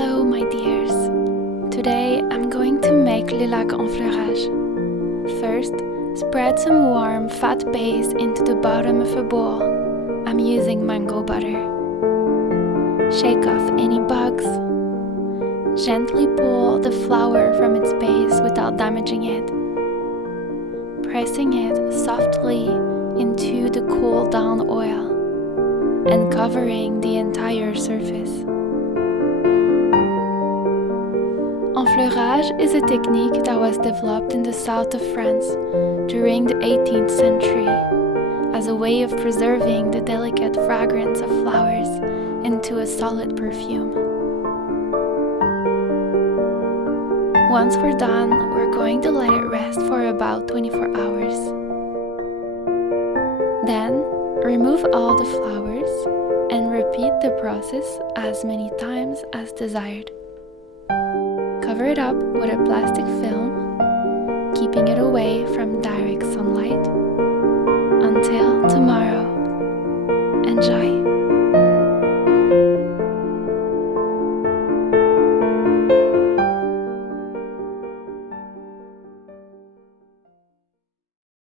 Hello my dears! Today I'm going to make Lilac Enfleurage. First, spread some warm fat base into the bottom of a bowl. I'm using mango butter. Shake off any bugs. Gently pull the flower from its base without damaging it. Pressing it softly into the cooled down oil and covering the entire surface. Enfleurage is a technique that was developed in the south of France during the 18th century as a way of preserving the delicate fragrance of flowers into a solid perfume. Once we're done, we're going to let it rest for about 24 hours. Then, remove all the flowers and repeat the process as many times as desired. Cover it up with a plastic film, keeping it away from direct sunlight. Until tomorrow, enjoy!